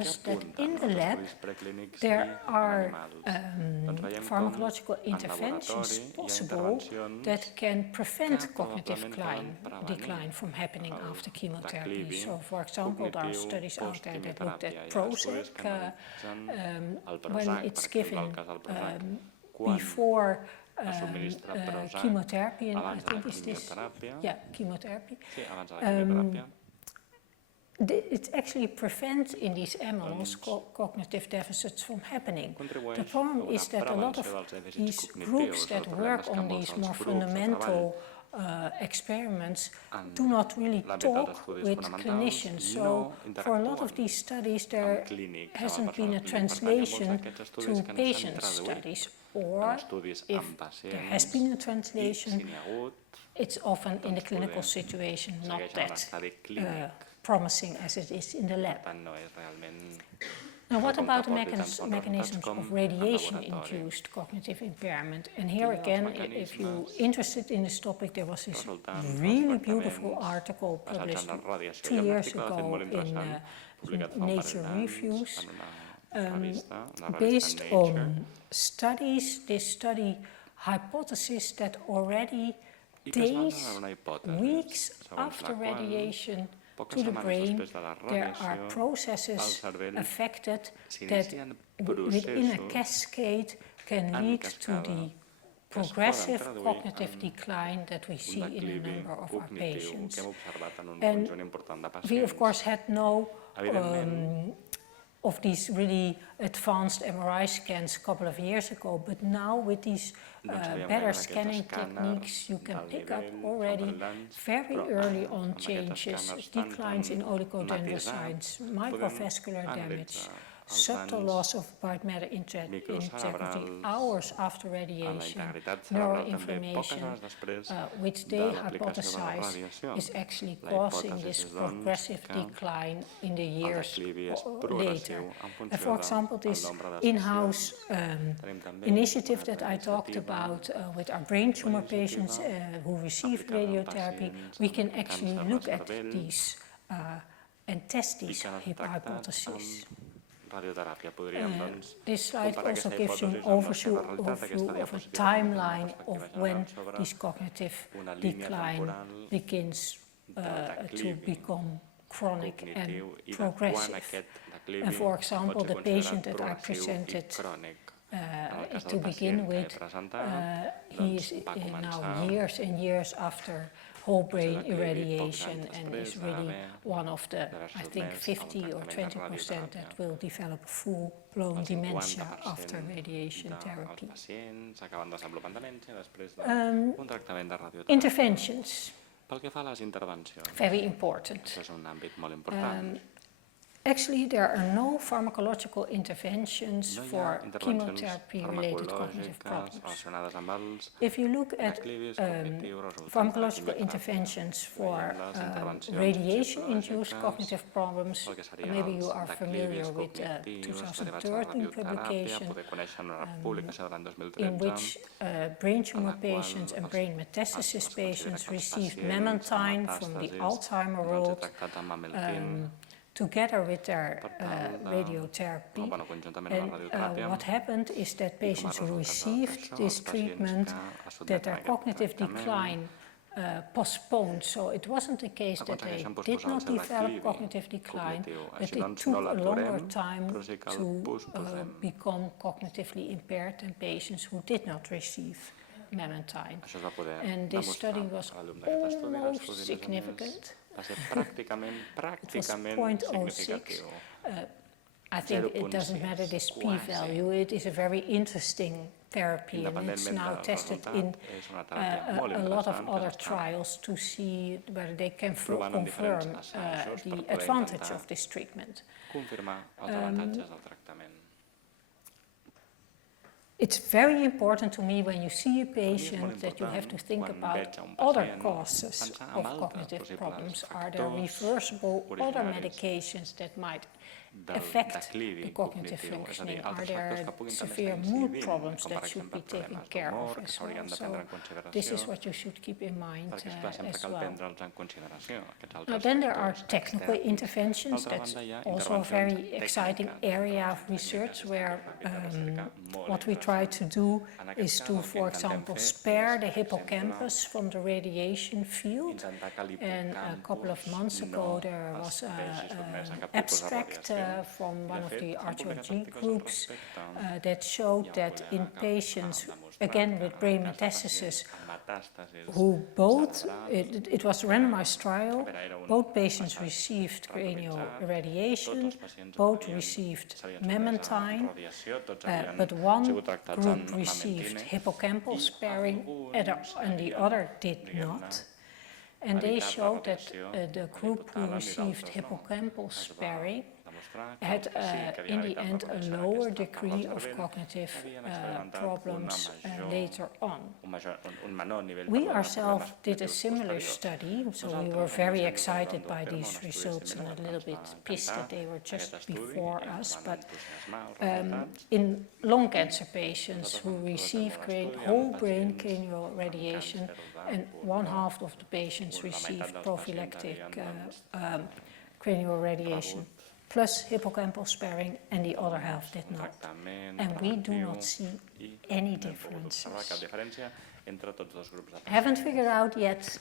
us that in the lab there are pharmacological interventions possible that can prevent cognitive decline from happening after chemotherapy. So, for example, there are studies out there that looked at Prozac when it's given before chemotherapy, and I think it's this, chemotherapy. It actually prevents in these animals cognitive deficits from happening. The problem is that a lot of these groups that work on these more fundamental experiments do not really talk with clinicians. So for a lot of these studies there hasn't been a translation to patient studies, or if there has been a translation, it's often in the clinical situation not that promising as it is in the lab. Now, what about the mechanisms of radiation-induced cognitive impairment? And here again, if you're interested in this topic, there was this really beautiful article published 2 years ago in Nature Reviews, based on studies. This study hypothesis that already days, weeks after radiation to the brain, there are processes affected that within a cascade can lead to the progressive cognitive decline that we see in a number of our patients. And we of course had no of these really advanced MRI scans a couple of years ago, but now with these better scanning techniques you can pick up already very early on changes, declines in oligodendrocytes, microvascular damage, subtle loss of white matter integrity hours after radiation, neuroinflammation, which they hypothesize is actually causing this progressive decline in the years later. And for example, this in-house initiative that I talked about with our brain tumor patients who received radiotherapy, we can actually look at these and test these hypotheses. This slide also gives you an overview of a timeline of when this cognitive decline begins to become chronic and progressive. And for example, the patient that I presented to begin with, he is now years and years after whole brain irradiation and is really one of the, I think, 50 or 20% that will develop full-blown dementia after radiation therapy. Interventions. Very important. Actually, there are no pharmacological interventions for chemotherapy-related cognitive problems. If you look at pharmacological interventions for radiation-induced cognitive problems, maybe you are familiar with the 2013 publication in which brain tumor patients and brain metastasis patients received memantine from the Alzheimer world together with their radiotherapy. And what happened is that patients who received this treatment, that their cognitive decline postponed. So it wasn't the case that they did not develop cognitive decline, but it took a longer time to become cognitively impaired than patients who did not receive memantine. And this study was almost significant. It was 0.06. I think it doesn't matter this p-value. It is a very interesting therapy, and it's now tested in a lot of other trials to see whether they can confirm the advantage of this treatment. It's very important to me when you see a patient that you have to think about other causes of cognitive problems. Are there reversible other medications that might affect the cognitive functioning? Are there severe mood problems that should be taken care of as well? So this is what you should keep in mind as well. Now then there are technical interventions. That's also a very exciting area of research where what we try to do is to, for example, spare the hippocampus from the radiation field. And a couple of months ago there was an abstract from one of the RTOG groups that showed that in patients, again with brain metastasis, who both, it was a randomized trial, both patients received cranial irradiation, both received memantine, but one group received hippocampal sparing and the other did not. And they showed that the group who received hippocampal sparing had in the end a lower degree of cognitive problems later on. We ourselves did a similar study, so we were very excited by these results and a little bit pissed that they were just before us. But in lung cancer patients who receive whole brain cranial radiation, and 1/2 of the patients received prophylactic cranial radiation plus hippocampal sparing, and the other half did not. And we do not see any differences. Haven't figured out yet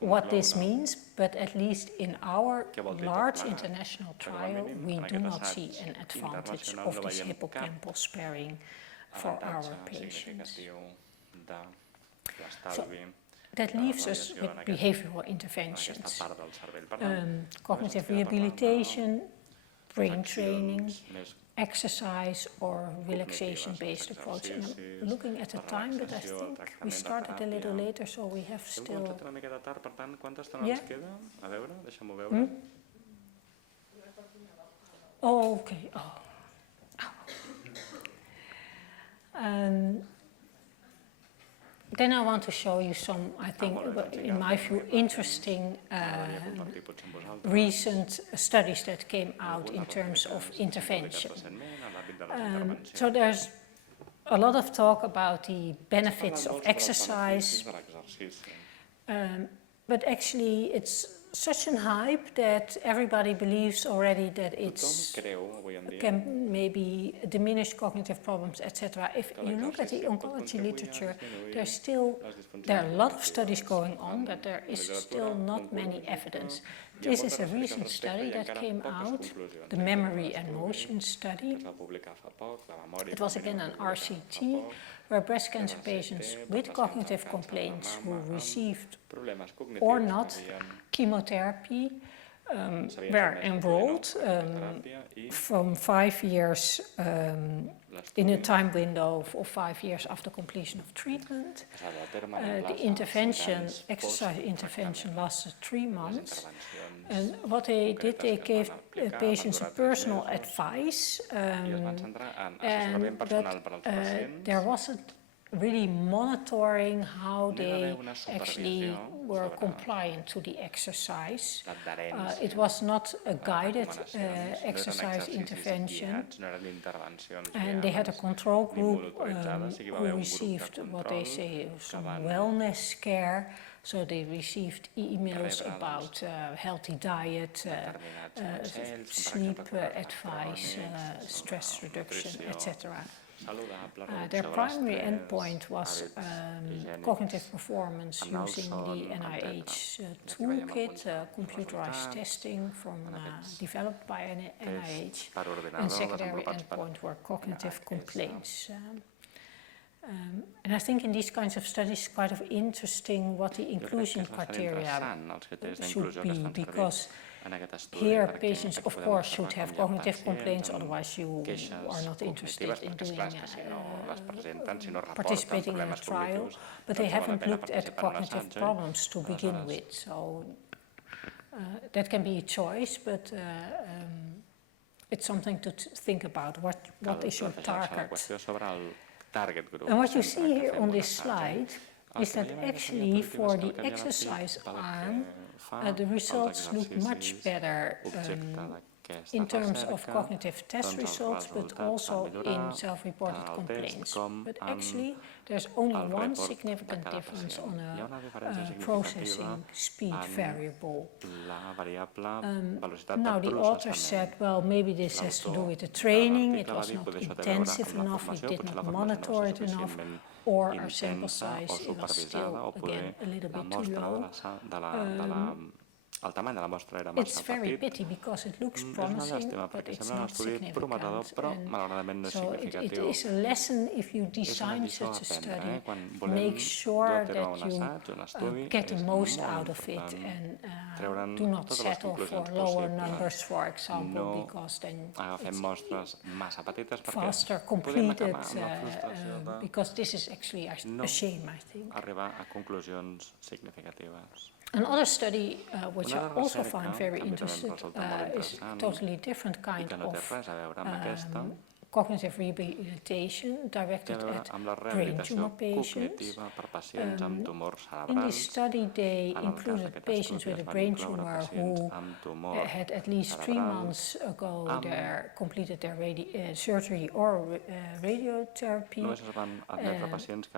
what this means, but at least in our large international trial, we do not see an advantage of this hippocampal sparing for our patients. So that leaves us with behavioral interventions, cognitive rehabilitation, brain training, exercise or relaxation-based approach. And I'm looking at the time, but I think we started a little later, so we have still... Yeah? Oh, okay. Oh. Then I want to show you some, I think, in my view, interesting recent studies that came out in terms of intervention. So there's a lot of talk about the benefits of exercise, but actually it's such an hype that everybody believes already that it can maybe diminish cognitive problems, etc. If you look at the oncology literature, there are a lot of studies going on, but there is still not many evidence. This is a recent study that came out, the memory and motion study. It was again an RCT, where breast cancer patients with cognitive complaints who received or not chemotherapy were enrolled from 5 years in a time window of 5 years after completion of treatment. The intervention, exercise intervention, lasted 3 months. And what they did, they gave patients a personal advice, but there wasn't really monitoring how they actually were compliant to the exercise. It was not a guided exercise intervention, and they had a control group who received what they say some wellness care. So they received emails about healthy diet, sleep advice, stress reduction, etc. Their primary endpoint was cognitive performance using the NIH toolkit, computerized testing developed by NIH, and secondary endpoint were cognitive complaints. And I think in these kinds of studies it's quite interesting what the inclusion criteria should be, because here patients of course should have cognitive complaints, otherwise you are not interested in doing participating in a trial, but they haven't looked at cognitive problems to begin with, so that can be a choice, but it's something to think about. What is your target? And what you see here on this slide is that actually for the exercise arm, the results look much better in terms of cognitive test results, but also in self-reported complaints. But actually, there's only one significant difference on a processing speed variable. Now, the author said, well, maybe this has to do with the training, it was not intensive enough, we did not monitor it enough, or our sample size was still, again, a little bit too low. It's very pity because it looks promising, but it's not significant. So it is a lesson if you design such a study, make sure that you get the most out of it and do not settle for lower numbers, for example, because then it's faster completed, because this is actually a shame, I think. Another study, which I also find very interesting, is a totally different kind of cognitive rehabilitation directed at brain tumor patients. In this study, they included patients with a brain tumor who had at least 3 months ago completed their surgery or radiotherapy.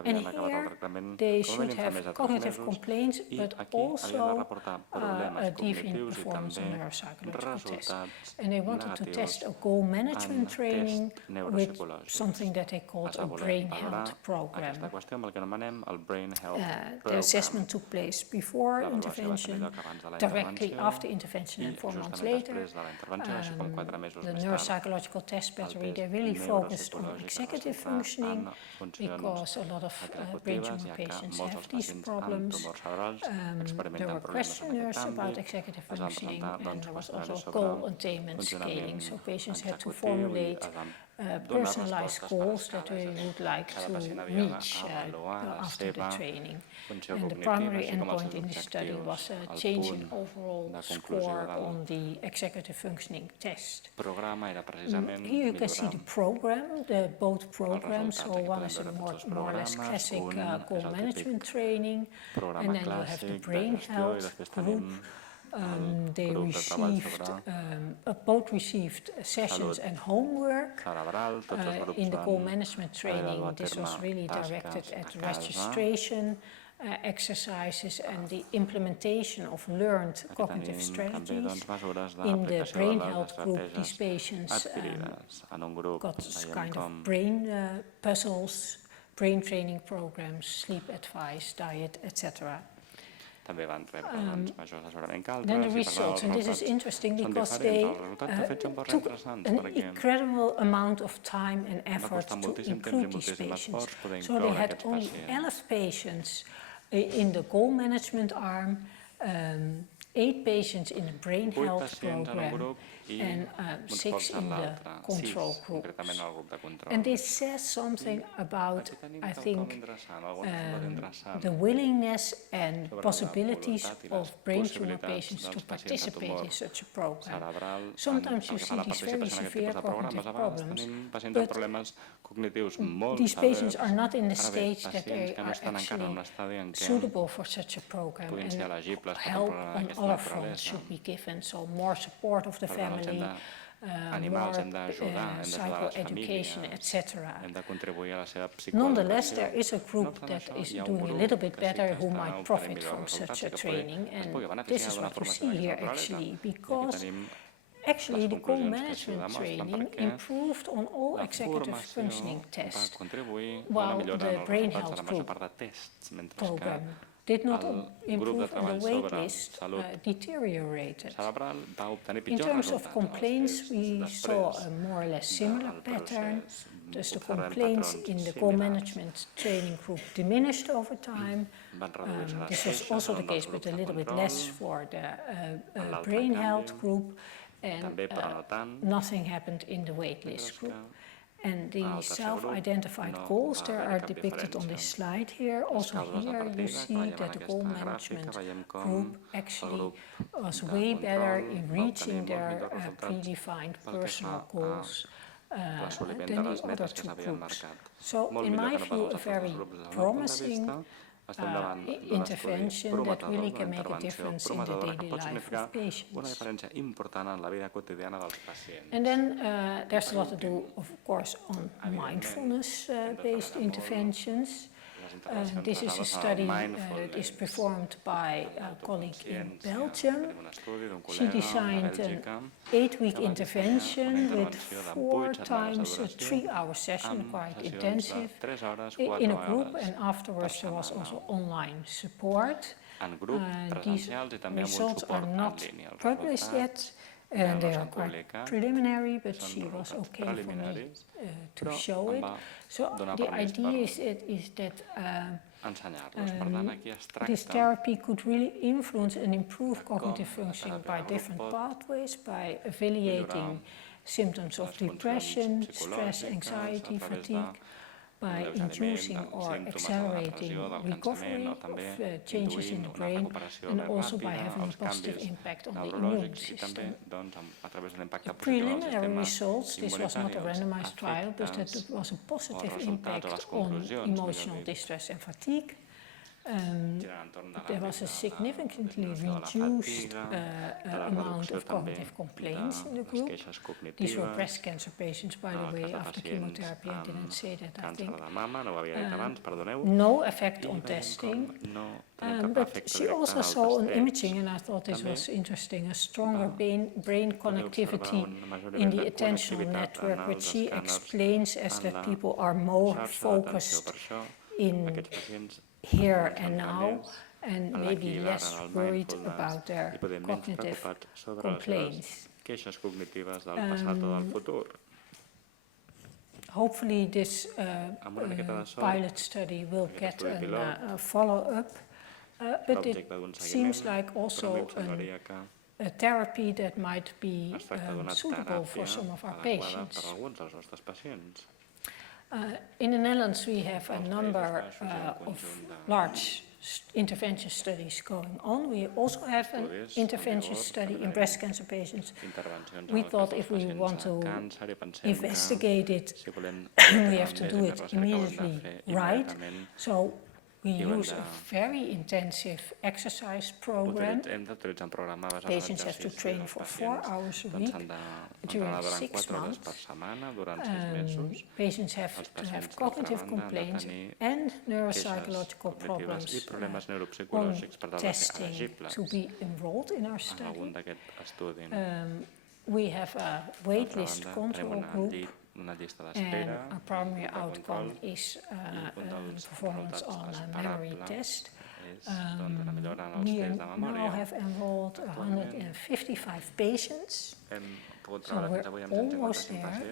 And here they should have cognitive complaints, but also a deviant performance on neuropsychological tests. And they wanted to test a goal management training with something that they called a brain health program. The assessment took place before intervention, directly after intervention, and 4 months later. The neuropsychological test battery, they really focused on executive functioning because a lot of brain tumor patients have these problems. There were questionnaires about executive functioning, and there was also goal attainment scaling. So patients had to formulate personalized goals that they would like to reach after the training. And the primary endpoint in this study was a change in overall score on the executive functioning test. Here you can see the program, both programs. So one is a more or less classic goal management training, and then you have the brain health group. They received, both received sessions and homework. In the goal management training, this was really directed at registration exercises and the implementation of learned cognitive strategies. In the brain health group, these patients got kind of brain puzzles, brain training programs, sleep advice, diet, etc. Then the results, and this is interesting because they took an incredible amount of time and effort to include these patients. So they had only 11 patients in the goal management arm, 8 patients in the brain health program, and 6 in the control groups. And this says something about, I think, the willingness and possibilities of brain tumor patients to participate in such a program. Sometimes you see these very severe cognitive problems, but these patients are not in the stage that they are actually suitable for such a program, and help on other fronts should be given, so more support of the family, more psychoeducation, etc. Nonetheless, there is a group that is doing a little bit better who might profit from such a training, and this is what you see here actually, because actually the goal management training improved on all executive functioning tests, while the brain health group program did not improve and the wait list deteriorated. In terms of complaints, we saw a more or less similar pattern. Thus the complaints in the goal management training group diminished over time. This was also the case, but a little bit less for the brain health group, and nothing happened in the waitlist group. And the self-identified goals there are depicted on this slide here. Also here you see that the goal management group actually was way better in reaching their predefined personal goals than the other two groups. So in my view, a very promising intervention that really can make a difference in the daily life of patients. And then there's a lot to do, of course, on mindfulness-based interventions. This is a study that is performed by a colleague in Belgium. She designed an 8-week intervention with 4 times a 3-hour session, quite intensive, in a group, and afterwards there was also online support. These results are not published yet, and they are quite preliminary, but she was okay for me to show it. So the idea is that this therapy could really influence and improve cognitive functioning by different pathways, by alleviating symptoms of depression, stress, anxiety, fatigue, by inducing or accelerating recovery of changes in the brain, and also by having a positive impact on the immune system. The preliminary results, this was not a randomized trial, but that it was a positive impact on emotional distress and fatigue. There was a significantly reduced amount of cognitive complaints in the group. These were breast cancer patients, by the way, after chemotherapy. I didn't say that, I think. No effect on testing. But she also saw on imaging, and I thought this was interesting, a stronger brain connectivity in the attentional network, which she explains as that people are more focused in here and now, and maybe less worried about their cognitive complaints. Hopefully this pilot study will get a follow-up, but it seems like also a therapy that might be suitable for some of our patients. In the Netherlands, we have a number of large intervention studies going on. We also have an intervention study in breast cancer patients. We thought if we want to investigate it, we have to do it immediately right. So we use a very intensive exercise program. Patients have to train for 4 hours a week during 6 months. Patients have to have cognitive complaints and neuropsychological problems on testing to be enrolled in our study. We have a waitlist control group, and our primary outcome is performance on a memory test. We now have enrolled 155 patients, so we're almost there.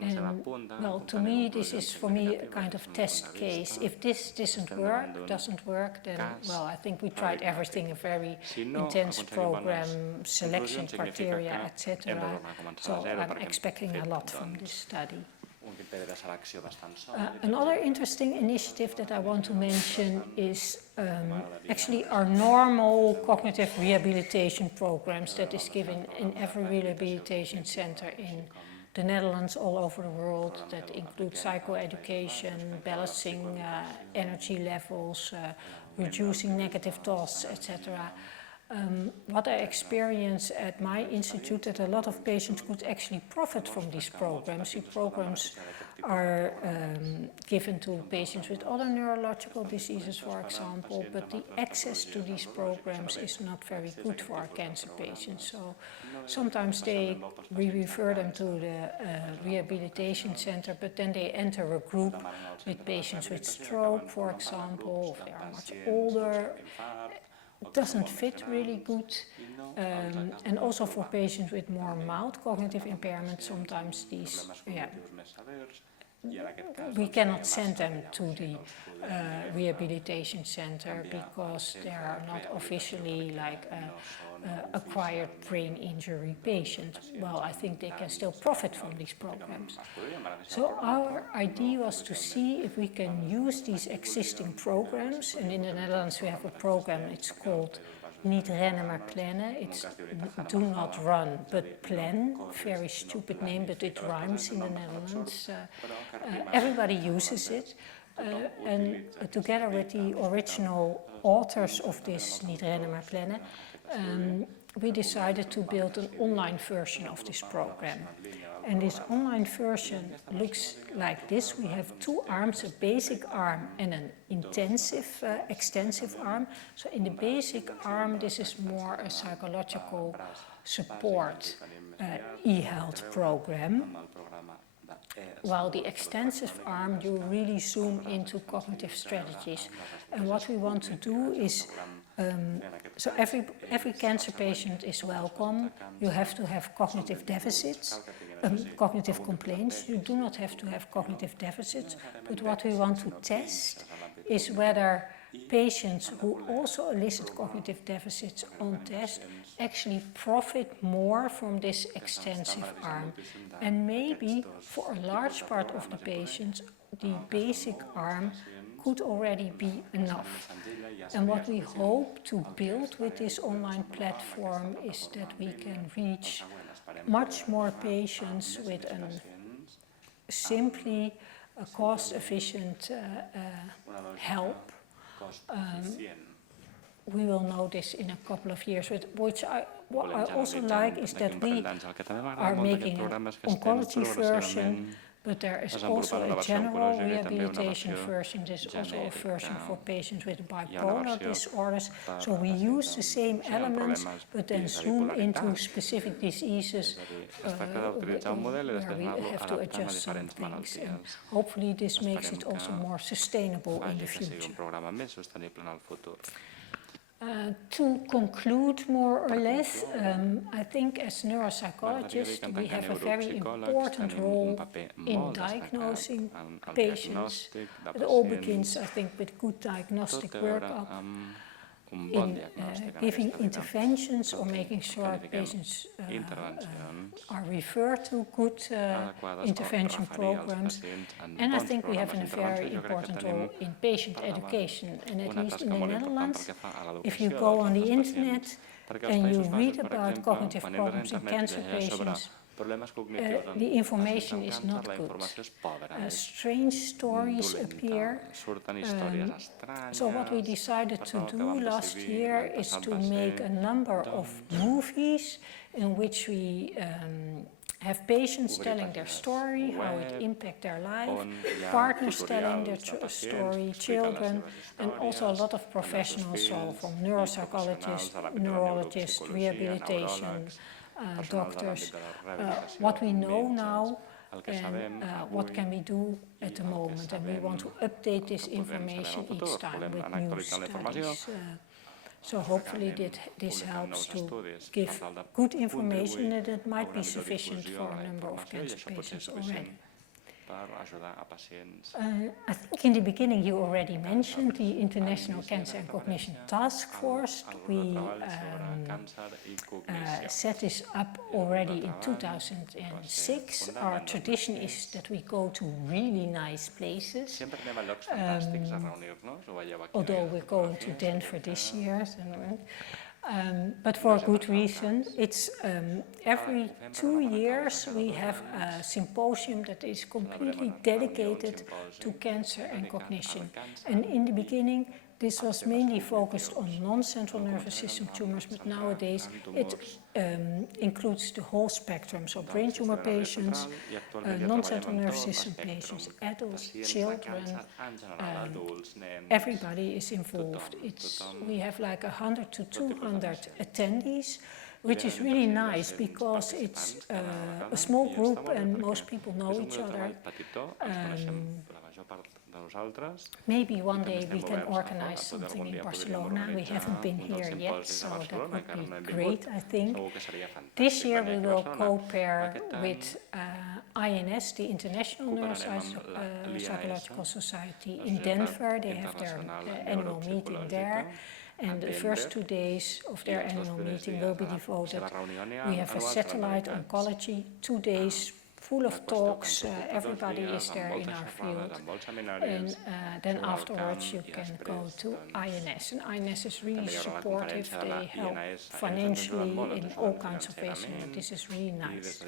And well, to me, this is for me a kind of test case. If this doesn't work, then well, I think we tried everything, a very intense program, selection criteria, etc. So I'm expecting a lot from this study. Another interesting initiative that I want to mention is actually our normal cognitive rehabilitation programs that is given in every rehabilitation center in the Netherlands, all over the world, that include psychoeducation, balancing energy levels, reducing negative thoughts, etc. What I experienced at my institute, that a lot of patients could actually profit from these programs. These programs are given to patients with other neurological diseases, for example, but the access to these programs is not very good for our cancer patients. So sometimes we refer them to the rehabilitation center, but then they enter a group with patients with stroke, for example, if they are much older. It doesn't fit really good, and also for patients with more mild cognitive impairment, sometimes these, we cannot send them to the rehabilitation center because they are not officially like acquired brain injury patient. Well, I think they can still profit from these programs. So our idea was to see if we can use these existing programs, and in the Netherlands we have a program, it's called Niet rennen maar plannen. It's do not run but plan. Very stupid name, but it rhymes in the Netherlands. Everybody uses it. and together with the original authors of this Niet Rennen Maar Plannen, we decided to build an online version of this program. And this online version looks like this. We have two arms, a basic arm and an intensive, extensive arm. So in the basic arm, this is more a psychological support e-health program. While the extensive arm, you really zoom into cognitive strategies. And what we want to do is, so every cancer patient is welcome. You have to have cognitive deficits, cognitive complaints. You do not have to have cognitive deficits, but what we want to test is whether patients who also elicit cognitive deficits on test actually profit more from this extensive arm. And maybe for a large part of the patients, the basic arm could already be enough. And what we hope to build with this online platform is that we can reach much more patients with simply a cost-efficient help. We will know this in a couple of years. What I also like is that we are making an oncology version, but there is also a general rehabilitation version. There's also a version for patients with bipolar disorders. So we use the same elements, but then zoom into specific diseases where we have to adjust some things. And hopefully this makes it also more sustainable in the future. To conclude more or less, I think as neuropsychologists we have a very important role in diagnosing patients. It all begins, I think, with good diagnostic workup, in giving interventions or making sure patients are referred to good intervention programs. And I think we have a very important role in patient education. And at least in the Netherlands, if you go on the internet and you read about cognitive problems in cancer patients, the information is not good. Strange stories appear. So what we decided to do last year is to make a number of movies in which we have patients telling their story, how it impacts their life, partners telling their story, children, and also a lot of professionals, so from neuropsychologists, neurologists, rehabilitation, doctors, what we know now and what can we do at the moment. And we want to update this information each time with new studies. So hopefully this helps to give good information and it might be sufficient for a number of cancer patients already. I think in the beginning you already mentioned the International Cancer and Cognition Task Force. We set this up already in 2006. Our tradition is that we go to really nice places, although we're going to Denver this year. But for a good reason. It's every 2 years we have a symposium that is completely dedicated to cancer and cognition. And in the beginning this was mainly focused on non-central nervous system tumors, but nowadays it includes the whole spectrum. So brain tumor patients, non-central nervous system patients, adults, children, everybody is involved. We have like 100 to 200 attendees, which is really nice because it's a small group and most people know each other. Maybe one day we can organize something in Barcelona. We haven't been here yet, so that would be great, I think. This year we will co-pair with INS, the International Neuropsychological Society in Denver. They have their annual meeting there. And the first 2 days of their annual meeting will be devoted. We have a satellite oncology, 2 days full of talks, everybody is there in our field, and then afterwards you can go to INS, and INS is really supportive, they help financially in all kinds of ways, and this is really nice.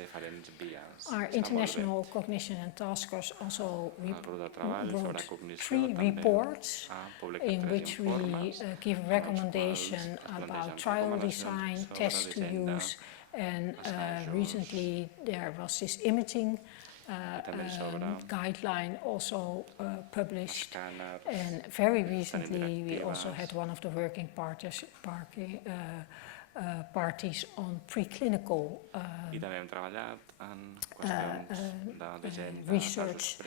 Our International Cognition and Task Force also wrote 3 reports in which we give recommendation about trial design, tests to use, and recently there was this imaging guideline also published, and very recently we also had one of the working parties on preclinical research,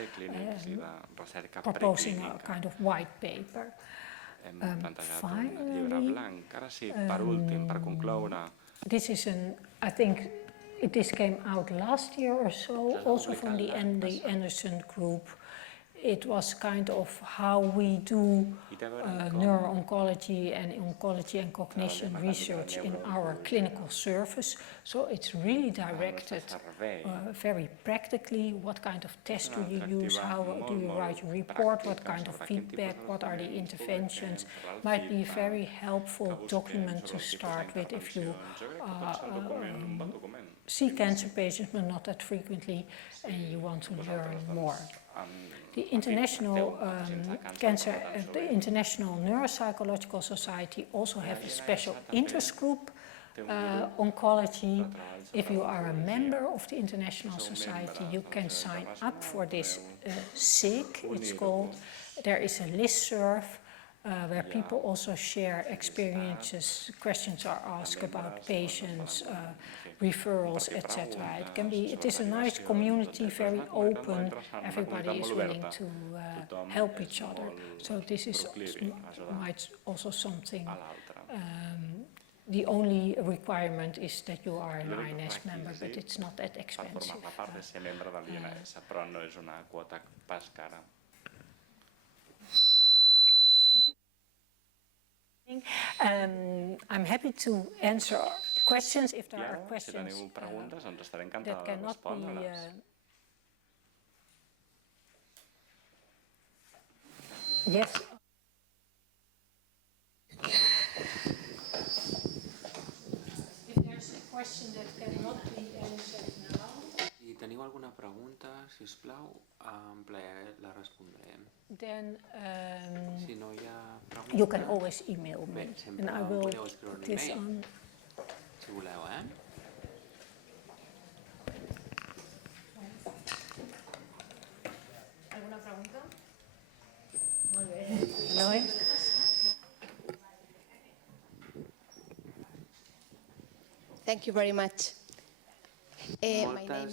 proposing a kind of white paper. Finally, this is I think this came out last year or so, also from the Anderson group. It was kind of how we do neuro-oncology and cognition research in our clinical service. So it's really directed very practically. What kind of test do you use? How do you write a report? What kind of feedback? What are the interventions? Might be a very helpful document to start with if you see cancer patients, but not that frequently, and you want to learn more. The International the International Neuropsychological Society also have a special interest group, oncology. If you are a member of the International Society, you can sign up for this SIG, it's called. There is a listserv where people also share experiences, questions are asked about patients, referrals, etc. It is a nice community, very open, everybody is willing to help each other. So this is might also something, the only requirement is that you are an INS member, but it's not that expensive. I'm happy to answer questions if there are questions that cannot be. Yes. If there's a question that cannot be answered now. Si teniu alguna pregunta, si us plau, en ple la respondrem. Then si no hi ha preguntes, you can always email me, and I will put this on. Si voleu, ¿Alguna pregunta? Molt bé. Thank you very much.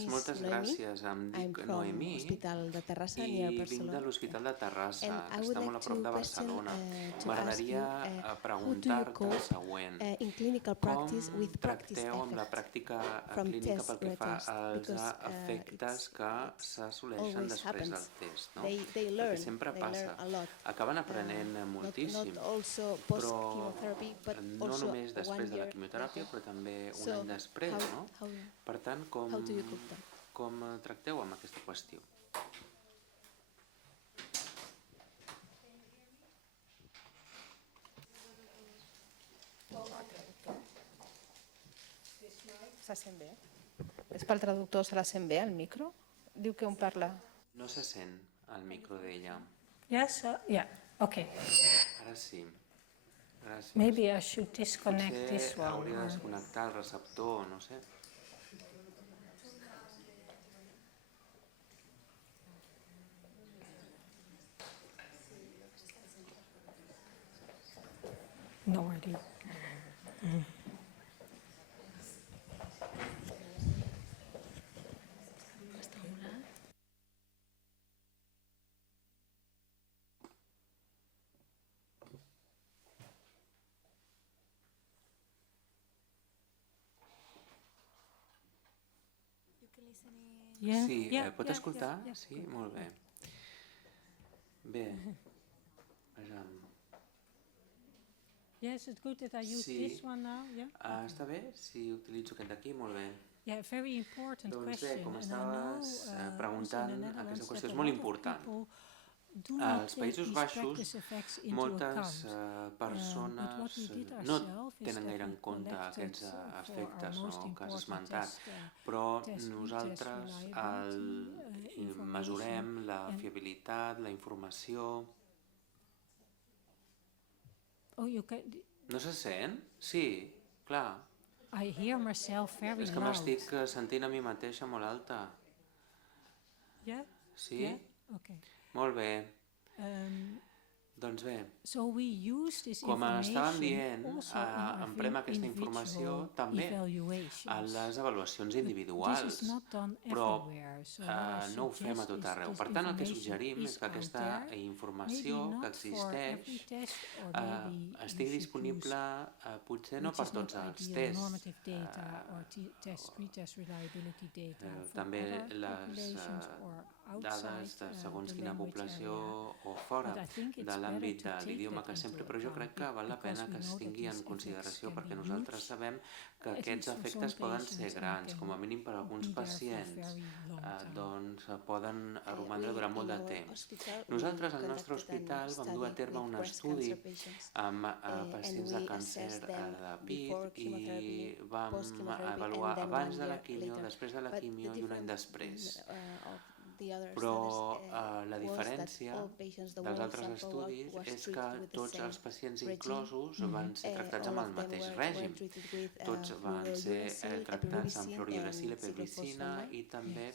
Moltes gràcies. Em dic Noemí i vinc de l'Hospital de Terrassa, que està molt a prop de Barcelona. M'agradaria preguntar-te el següent. Com tracteu amb la pràctica clínica pel que fa als efectes que s'assoleixen després del test? Perquè sempre passa. Acaben aprenent moltíssim, però no només després de la quimioteràpia, però també un any després, no? Per tant, com tracteu amb aquesta qüestió? Se sent bé? És pel traductor, se la sent bé, el micro? Diu que on parla. No se sent el micro d'ella. Yes, yeah, okay. Ara sí. Gràcies. Maybe I should disconnect this one. Potser hauria de desconnectar el receptor, no sé. No idea. Sí, pot escoltar? Sí, molt bé. Bé, vejam. Yes, it's good that I use this one now. Yeah. Està bé si utilitzo aquest d'aquí? Molt bé. Doncs bé, com estaves preguntant, aquesta qüestió és molt important. Als Països Baixos, moltes persones no tenen gaire en compte aquests efectes que has esmentat, però nosaltres mesurem la fiabilitat, la informació... No se sent? Sí, clar. És que m'estic sentint a mi mateixa molt alta. Sí? Molt bé. Doncs bé, com estàvem dient, emprem aquesta informació també en les avaluacions individuals, però no ho fem a tot arreu. Per tant, el que suggerim és que aquesta informació que existeix estigui disponible potser no per tots els tests. També les dades de segons quina població o fora de l'àmbit de l'idioma que sempre, però jo crec que val la pena que es tingui en consideració perquè nosaltres sabem que aquests efectes poden ser grans, com a mínim per a alguns pacients, doncs poden romandre durant molt de temps. Nosaltres al nostre hospital vam dur a terme un estudi amb pacients de càncer de pit i vam avaluar abans de la quimio, després de la quimio i un any després. Però la diferència dels altres estudis és que tots els pacients inclosos van ser tractats amb el mateix règim. Tots van ser tractats amb fluorouracil, epidemiològica i també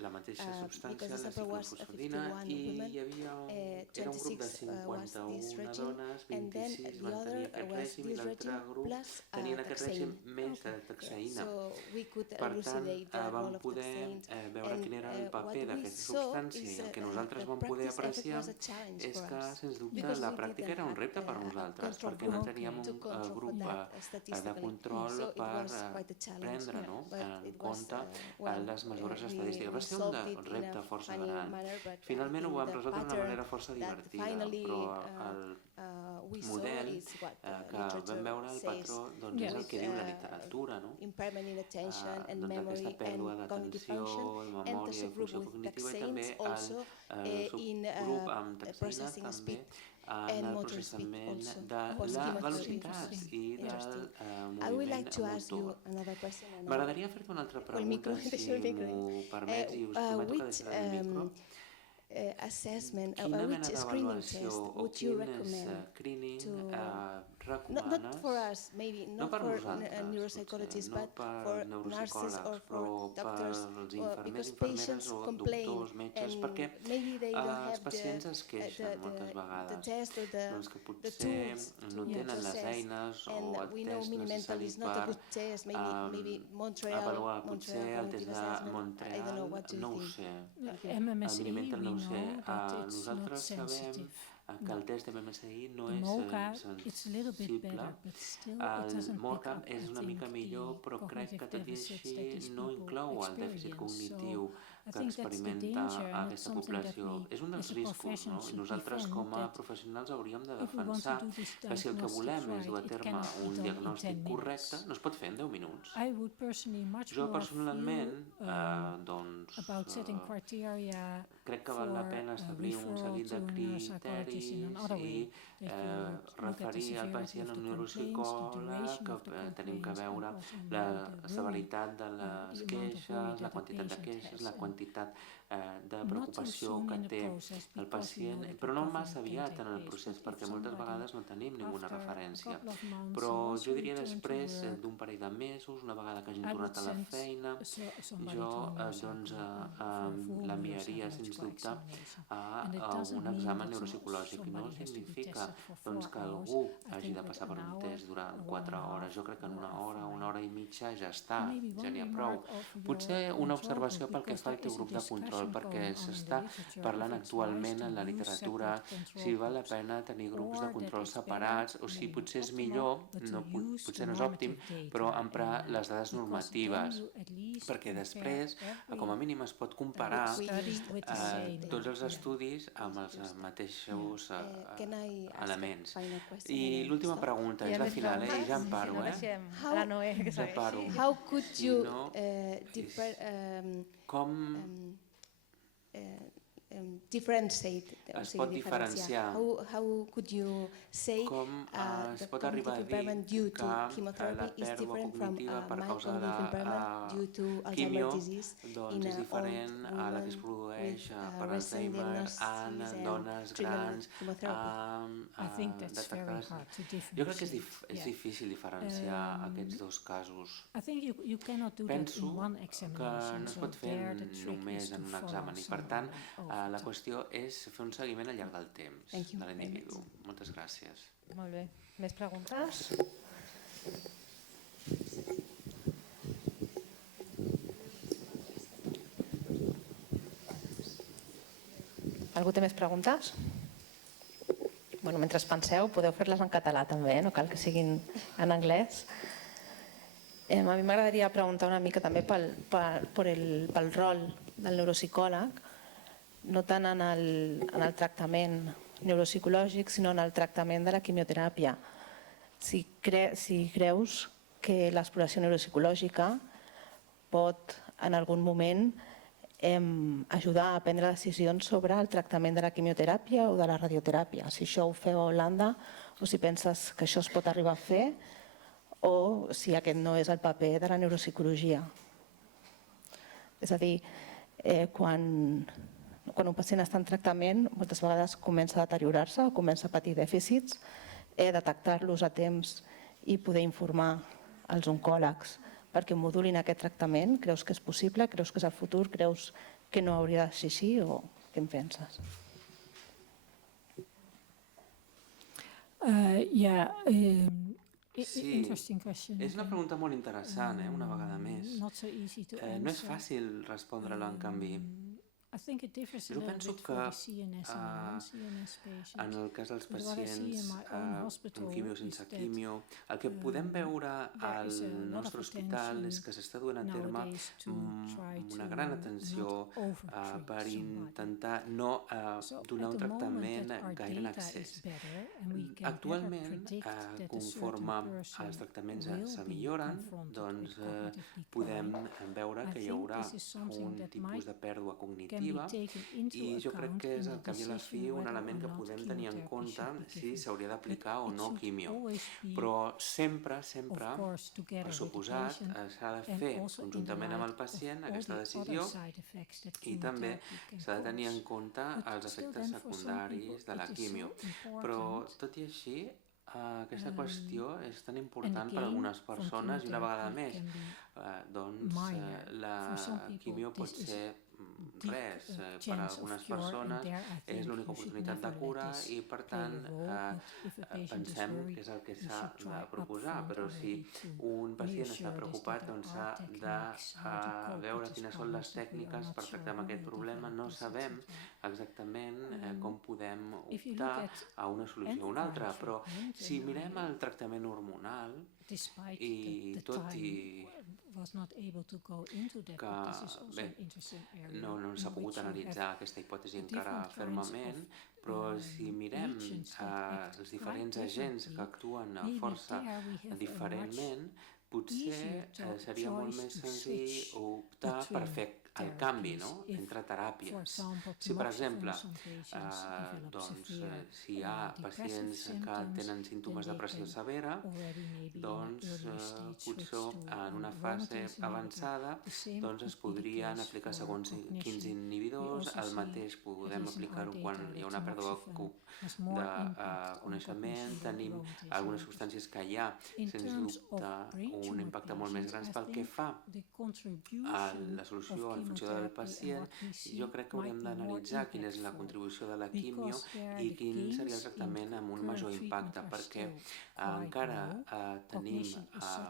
la mateixa substància, la ciclofosfodina, i hi havia era un grup de 51 dones, 26 van tenir aquest règim i l'altre grup tenien aquest règim més de taxaïna. Per tant, vam poder veure quin era el paper d'aquesta substància i el que nosaltres vam poder apreciar és que, sens dubte, la pràctica era un repte per a nosaltres perquè no teníem un grup de control per prendre en compte les mesures estadístiques. Va ser un repte força gran. Finalment ho vam resoldre d'una manera força divertida, però el model que vam veure, el patró, és el que diu la literatura, aquesta pèrdua d'atenció, memòria i funció cognitiva i també el subgrup amb taxina també en el processament de la velocitat i del moviment motor. M'agradaria fer-te una altra pregunta, si m'ho permets, i us prometo que deixaré el micro. Quina mena d'avaluació o quin screening recomanes, no per nosaltres, no per neuropsicòlegs, però per als infermers, infermeres o doctors, metges, perquè els pacients es queixen moltes vegades que potser no tenen les eines o el test necessari per avaluar, potser el test de Montreal, no ho sé, el Minimental no ho sé. Nosaltres sabem que el test de MMSI no és sensible. El MOCA és una mica millor, però crec que tot i així no inclou el dèficit cognitiu que experimenta aquesta població. És un dels riscos, i nosaltres com a professionals hauríem de defensar que si el que volem és dur a terme un diagnòstic correcte, no es pot fer en 10 minuts. Jo personalment, doncs, crec que val la pena establir un seguit de criteris i referir el pacient a un neuropsicòleg, que tenim que veure la severitat de les queixes, la quantitat de queixes, la quantitat de preocupació que té el pacient, però no massa aviat en el procés, perquè moltes vegades no tenim ninguna referència. Però jo diria després d'un parell de mesos, una vegada que hagin tornat a la feina, jo l'enviaria, sens dubte, a un examen neuropsicològic. No significa que algú hagi de passar per un test durant 4 hores. Jo crec que en una hora i mitja ja està, ja n'hi ha prou. Potser una observació pel que fa al té grup de control perquè s'està parlant actualment en la literatura si val la pena tenir grups de control separats o si potser és millor, potser no és òptim, però emprar les dades normatives, perquè després, com a mínim, es pot comparar tots els estudis amb els mateixos elements. I l'última pregunta, és la final, i ja em paro, ja paro. How could you differentiate? Es pot diferenciar. How could you say es pot arribar a dir que la pèrdua cognitiva per causa de la quimio és diferent a la que es produeix per Alzheimer en dones grans detectades. Jo crec que és difícil diferenciar aquests dos casos. Penso que no es pot fer només en un examen i per tant la qüestió és fer un seguiment al llarg del temps de l'individu. Moltes gràcies. Molt bé. Més preguntes? Algú té més preguntes? Bueno, mentre penseu, podeu fer-les en català també, no cal que siguin en anglès. A mi m'agradaria preguntar una mica també pel rol del neuropsicòleg, no tant en el tractament neuropsicològic, sinó en el tractament de la quimioteràpia. Si creus que l'exploració neuropsicològica pot en algun moment ajudar a prendre decisions sobre el tractament de la quimioteràpia o de la radioteràpia, si això ho feu a Holanda o si penses que això es pot arribar a fer o si aquest no és el paper de la neuropsicologia. És a dir, quan un pacient està en tractament, moltes vegades comença a deteriorar-se o comença a patir dèficits, detectar-los a temps i poder informar els oncòlegs perquè modulin aquest tractament. Creus que és possible? Creus que és el futur? Creus que no hauria de ser així o què en penses? Sí, és una pregunta molt interessant, una vegada més. No és fàcil respondre-la, en canvi. Jo penso que en el cas dels pacients amb quimio o sense quimio, el que podem veure al nostre hospital és que s'està duent a terme una gran atenció per intentar no donar un tractament gaire en excés. Actualment, conforme els tractaments se milloren, doncs podem veure que hi haurà un tipus de pèrdua cognitiva i jo crec que és al cap i a la fi un element que podem tenir en compte si s'hauria d'aplicar o no quimio. Però sempre, per suposat, s'ha de fer conjuntament amb el pacient aquesta decisió i també s'ha de tenir en compte els efectes secundaris de la quimio. Però tot i així, aquesta qüestió és tan important per a algunes persones i una vegada més, doncs la quimio pot ser res, per a algunes persones és l'única oportunitat de cura i per tant pensem que és el que s'ha de proposar, però si un pacient està preocupat doncs s'ha de veure quines són les tècniques per tractar amb aquest problema. No sabem exactament com podem optar a una solució o una altra, però si mirem el tractament hormonal i tot i que no s'ha pogut analitzar aquesta hipòtesi encara fermament, però si mirem els diferents agents que actuen força diferentment, potser seria molt més senzill optar per fer el canvi entre teràpies. Si, per exemple, si hi ha pacients que tenen símptomes de pressió severa, doncs potser en una fase avançada es podrien aplicar segons quins inhibidors, el mateix podem aplicar-ho quan hi ha una pèrdua de coneixement, tenim algunes substàncies que hi ha, sens dubte, un impacte molt més gran pel que fa a la solució al funció del pacient, jo crec que hauríem d'analitzar quina és la contribució de la químio i quin seria el tractament amb un major impacte, perquè encara tenim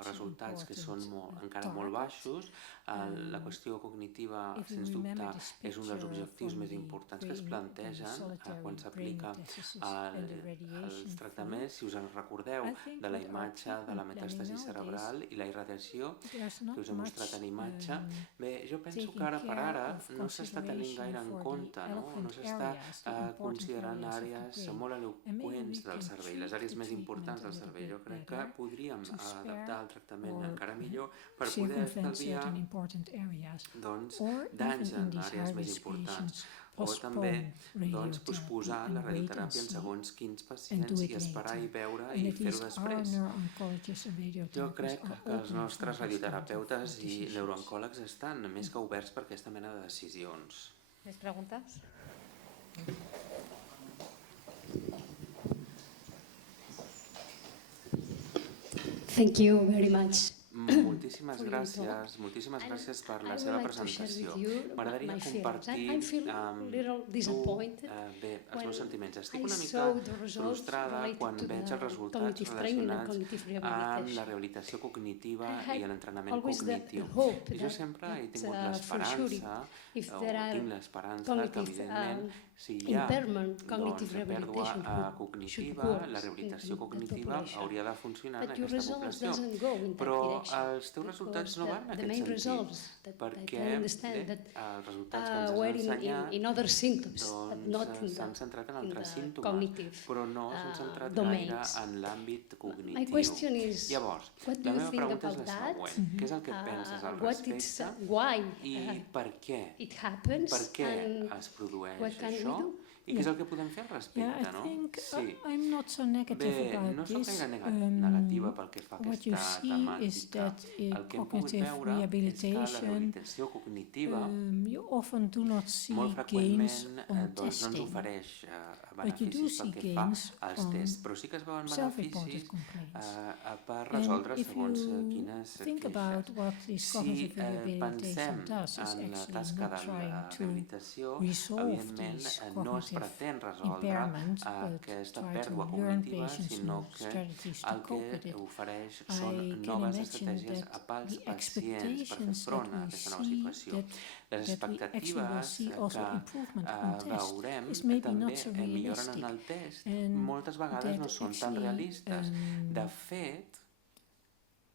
resultats que són encara molt baixos. La qüestió cognitiva, sens dubte, és un dels objectius més importants que es plantegen quan s'aplica els tractaments. Si us en recordeu de la imatge de la metàstasi cerebral i la irradiació que us he mostrat en imatge, bé, jo penso que ara per ara no s'està tenint gaire en compte, no s'està considerant àrees molt eloqüents del cervell, les àrees més importants del cervell. Jo crec que podríem adaptar el tractament encara millor per poder estalviar danys en àrees més importants, o també posposar la radioteràpia en segons quins pacients i esperar i veure i fer-ho després. Jo crec que els nostres radioterapeutes i neurooncòlegs estan més que oberts per aquesta mena de decisions. Més preguntes? Thank you very much. Moltíssimes gràcies per la seva presentació. M'agradaria compartir amb tu els meus sentiments. Estic una mica frustrada quan veig els resultats relacionats amb la rehabilitació cognitiva i l'entrenament cognitiu. Jo sempre he tingut l'esperança, o tinc l'esperança que evidentment si hi ha pèrdua cognitiva, la rehabilitació cognitiva hauria de funcionar en aquesta població. Però els teus resultats no van en aquest sentit, perquè els resultats que ens has ensenyat s'han centrat en altres símptomes, però no s'han centrat gaire en l'àmbit cognitiu. Llavors, la meva pregunta és la següent. Què és el que penses al respecte i per què? Per què es produeix això? I què és el que podem fer al respecte, no? Bé, no soc gaire negativa pel que fa a aquesta temàtica. El que hem pogut veure és que la rehabilitació cognitiva molt freqüentment no ens ofereix beneficis pel que fa als tests, però sí que es veuen beneficis per resoldre segons quines queixes. Si pensem en la tasca de la rehabilitació, evidentment no es pretén resoldre aquesta pèrdua cognitiva, sinó que el que ofereix són noves estratègies pels pacients per fer front a aquesta nova situació. Les expectatives que veurem també milloren en el test. Moltes vegades no són tan realistes. De fet,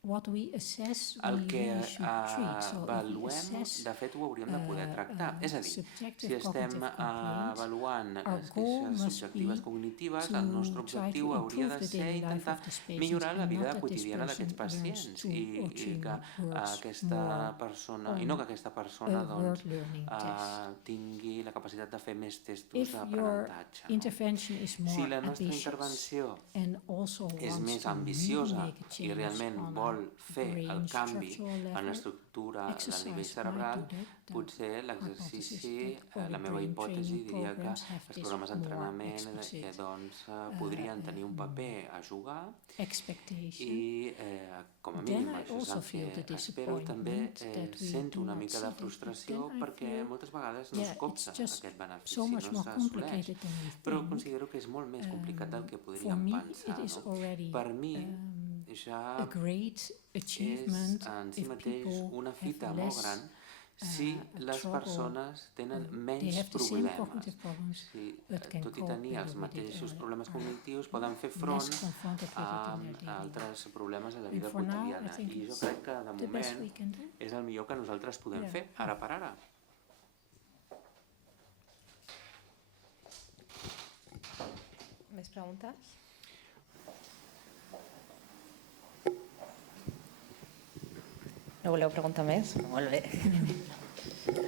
el que avaluem, de fet, ho hauríem de poder tractar. És a dir, si estem avaluant les queixes subjectives cognitives, el nostre objectiu hauria de ser intentar millorar la vida quotidiana d'aquests pacients i que aquesta persona, i no que aquesta persona tingui la capacitat de fer més testos d'aprenentatge. Si la nostra intervenció és més ambiciosa i realment vol fer el canvi en l'estructura del nivell cerebral, potser l'exercici, la meva hipòtesi diria que els programes d'entrenament podrien tenir un paper a jugar i com a mínim això és el que espero. També sento una mica de frustració perquè moltes vegades no es copsa aquest benefici, no s'assoleix, però considero que és molt més complicat del que podríem pensar. Per mi ja és en si mateix una fita molt gran si les persones tenen menys problemes. Tot i tenir els mateixos problemes cognitius, poden fer front a altres problemes a la vida quotidiana. I jo crec que, de moment, és el millor que nosaltres podem fer, ara per ara. Més preguntes? No voleu preguntar més? Molt bé.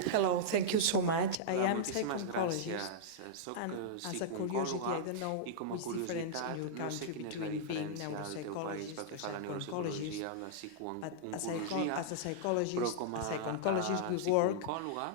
Hello, thank you so much. I am Moltíssimes psychologist. gràcies. soc psicooncòloga i com a curiositat no sé quina és la diferència al teu país pel que fa a la neuropsicologia o la psicooncologia, però com a psicooncòloga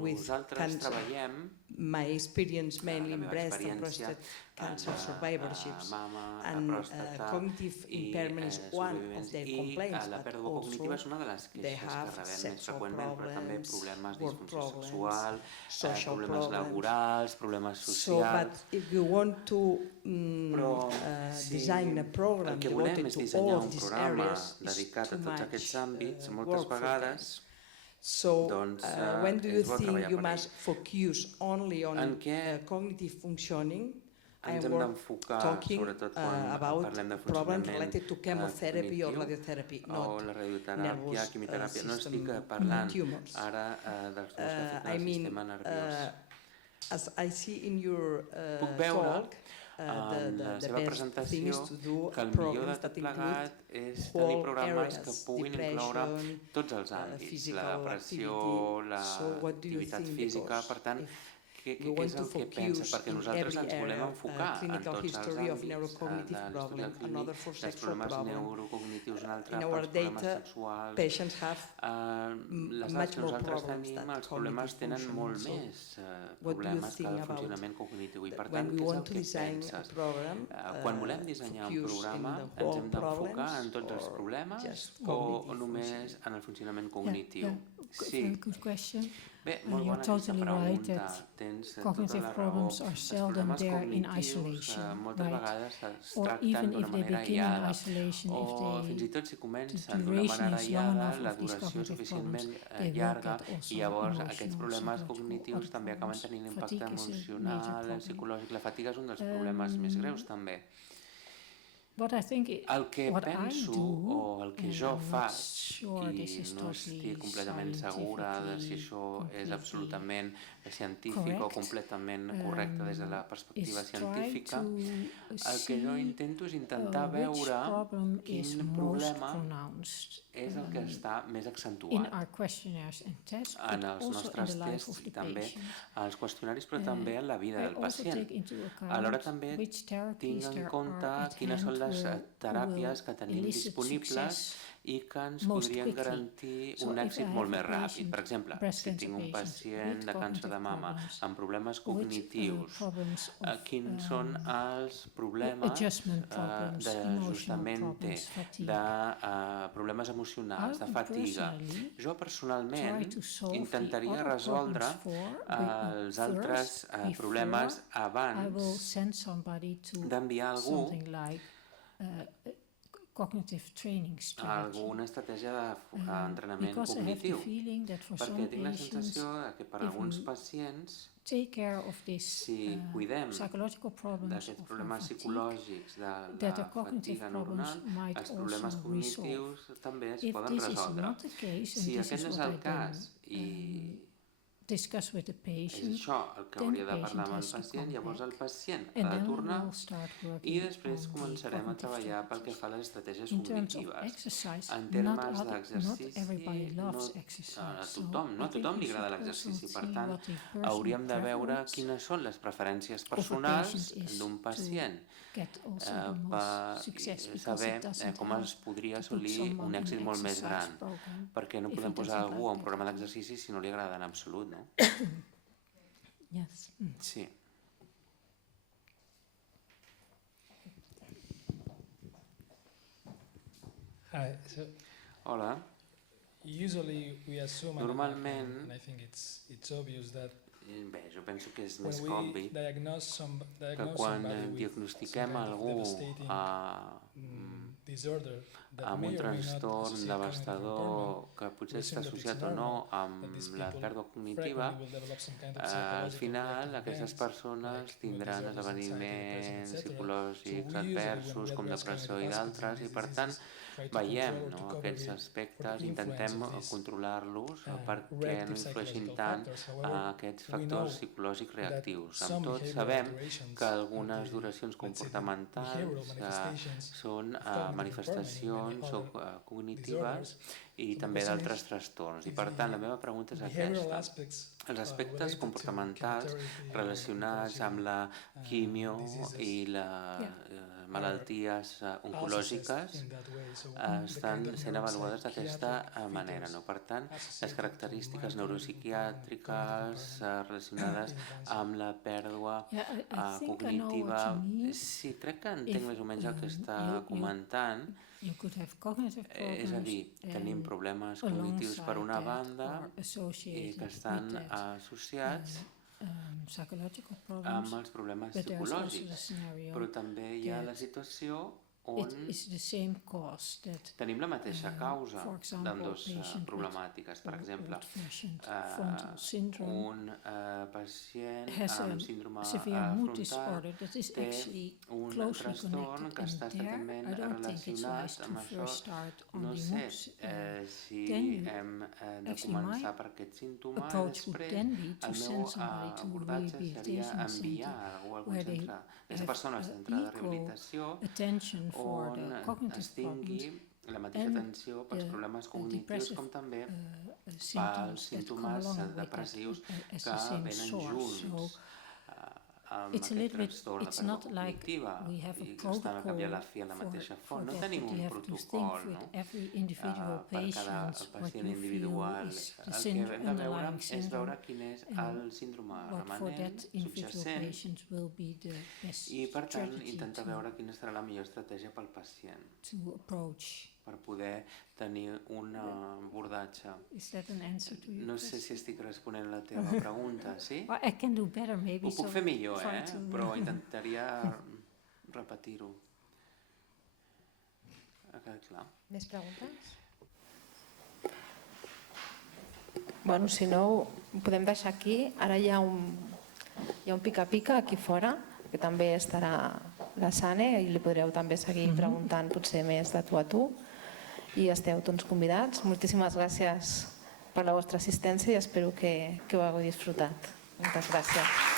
nosaltres treballem my experience mainly in la meva breast and experiència prostate cancer survivorships mama, and pròstata cognitive impairment is one of their complaints, la but pèrdua cognitiva és also una de les they queixes que have rebem més sexual freqüentment, però també problems, problemes work disfunció problems, sexual, social problemes problems. laborals, problemes So, socials. but if you want to design a program el que volem devoted és to all dissenyar of un these programa areas, dedicat is a too tots much aquests àmbits, moltes work for them. vegades So, doncs, when do you és bo think treballar you per must focus only on En què cognitive functioning? ens hem d'enfocar, Talking sobretot quan about parlem de problems funcionament related to chemotherapy or cognitiu radiotherapy, o not la radioteràpia, nervous quimioteràpia. No system estic parlant tumors. ara dels tumors que afecten I el mean, sistema nerviós. as I see in your Puc veure talk, en la the seva best thing presentació is to do que el millor de programs tot that plegat include és tenir whole programes que areas, puguin incloure depression, tots els àmbits, physical la depressió, activity. So what do you l'activitat think? física, Because per tant, què we want és to el que pensa? focus Perquè in nosaltres every ens volem area, enfocar en clinical tots els history of àmbits neurocognitive de problem, l'estudi another clínic, for dels sexual problemes problem. neurocognitius, un altre In per our als problemes data, sexuals. patients have Les dades much que more nosaltres problems tenim, than els problemes cognitive tenen molt functioning. més what do you problemes que think el about funcionament cognitiu. I per when tant, we què és want el to que design a penses? program, Quan volem dissenyar un focus in programa, the ens whole hem d'enfocar problems en tots els or problemes just o cognitive només en el funcionament cognitiu? Very good question. Bé, molt You're bona aquesta totally right pregunta. that Tens tota cognitive la raó. problems are Els seldom problemes there in cognitius isolation, moltes right? vegades es Or tracten even d'una if they manera begin in aïllada. isolation, if O fins i they tot si comencen the d'una duration manera is long aïllada, enough la of these duració cognitive suficientment problems, they will llarga get also i llavors emotional, aquests problemes psychological, cognitius other també acaben problems. tenint impacte Fatigue is a major emocional, problem. psicològic. La fatiga és un dels problemes més greus també. What I think El que what I penso do, o el que and jo I'm not faig, sure this i is no totally estic completament segura de si això és absolutament científic o correct, completament correcte des de la perspectiva is try científica, to el que jo see intento és intentar which veure problem is quin most problema pronounced és el que està més in accentuat our questionnaires and tests, en but els also in nostres the life tests of i the també patient. als qüestionaris, però també en la vida I del also pacient. take into account Alhora també which tinc therapies en there compte are at quines són hand les teràpies que will tenim elicit disponibles success i que ens most podrien quickly. garantir So un if èxit I molt have més a ràpid. patient, Per exemple, breast si tinc un cancer pacient with de càncer de cognitive mama problems, amb problemes with, cognitius, problems of, quins són els problemes adjustment problems, d'ajustament, emotional problems, fatigue. de problemes emocionals, de I would fatiga. personally Jo personalment try to solve the intentaria other resoldre problems els altres problemes I will abans send somebody to d'enviar algú something like cognitive training a strategy. alguna estratègia d'entrenament Because I have the cognitiu. feeling that for Perquè some tinc la patients, sensació que per if alguns we pacients, take care of these si cuidem psychological problems d'aquests of problemes fatigue, psicològics, de that the la cognitive fatiga problems neuronal, might els problemes also cognitius també es If poden this is resoldre. not the case, and Si this aquest is no és what el I cas then i discuss with the és patient, això el que then hauria the de parlar amb el patient has to pacient, come llavors el back. pacient and ha de then tornar we'll start working i després on the començarem a cognitive treballar pel que strategies. fa a les estratègies In terms of cognitives. exercise, En not termes d'exercici, everybody loves no exercise. a So tothom, no I a think tothom we li agrada should l'exercici, also per see tant, what the personal hauríem de veure preference quines són les preferències of a personals patient is d'un pacient get also the most per success, because saber it doesn't com help es podria to put assolir someone un in èxit an molt més exercise gran, program perquè no if podem he posar doesn't algú a un like programa it. d'exercici si no li agrada en absolut, no? Yes. Sí. Hi. So Hola. usually we assume, Normalment- and I think it's obvious that Bé, jo penso que és when més we obvi diagnose que quan somebody with diagnostiquem some kind of algú devastating, disorder that amb may un or may not trastorn associate devastador que potser està assume that associat it's o no normal, amb that these la people pèrdua cognitiva, frequently will develop some kind of al psychological final reactive aquestes events, persones like mood tindran disorders, anxiety, esdeveniments depression, etc. psicològics So we usually, adversos when we com address depressió i cognitive d'altres aspects i of per these tant diseases, try to veiem control or to cover aquests the aspectes, influence intentem of these, controlar-los perquè reactive no influeixin psychological tant factors. However, aquests we factors know psicològics that reactius. some Amb tot behavioral sabem alterations que of algunes the, duracions let's say, the comportamentals behavioral manifestations són of cognitive manifestacions impairment and many other cognitives i també d'altres trastorns. I per tant, la meva pregunta és aquesta. Els aspectes comportamentals relacionats amb la quimio i les malalties oncològiques estan sent avaluades d'aquesta manera. Per tant, les característiques neuropsiquiàtriques relacionades amb la pèrdua cognitiva... Sí, crec que entenc més o menys el que està comentant. És a dir, tenim problemes cognitius per una banda i que estan associats amb els problemes psicològics, però també hi ha la situació on tenim la mateixa causa d'ambdós problemàtiques. Per exemple, un pacient amb síndrome frontal té un trastorn que està estretament relacionat amb això. No sé si hem de començar per aquest símptoma i després el meu abordatge seria enviar algú a algun centre, aquesta persona al centre de rehabilitació on es tingui la mateixa atenció pels problemes cognitius com també pels símptomes depressius que venen junts amb aquest trastorn de pèrdua cognitiva i que estan al cap i a la fi a la mateixa font. No tenim un protocol per cada pacient individual. El que hem de veure és veure quin és el síndrome remanent, subjacent, i per tant intentar veure quina serà la millor estratègia pel pacient per poder tenir un abordatge. No sé si estic responent a la teva pregunta, sí? Ho puc fer millor, però intentaria repetir-ho. Ha quedat clar? Més preguntes? Bueno, si no, ho podem deixar aquí. Ara hi ha un pica-pica aquí fora, que també estarà la Sanne, i li podreu també seguir preguntant potser més de tu a tu. I esteu tots convidats. Moltíssimes gràcies per la vostra assistència i espero que ho hagueu disfrutat. Moltes gràcies.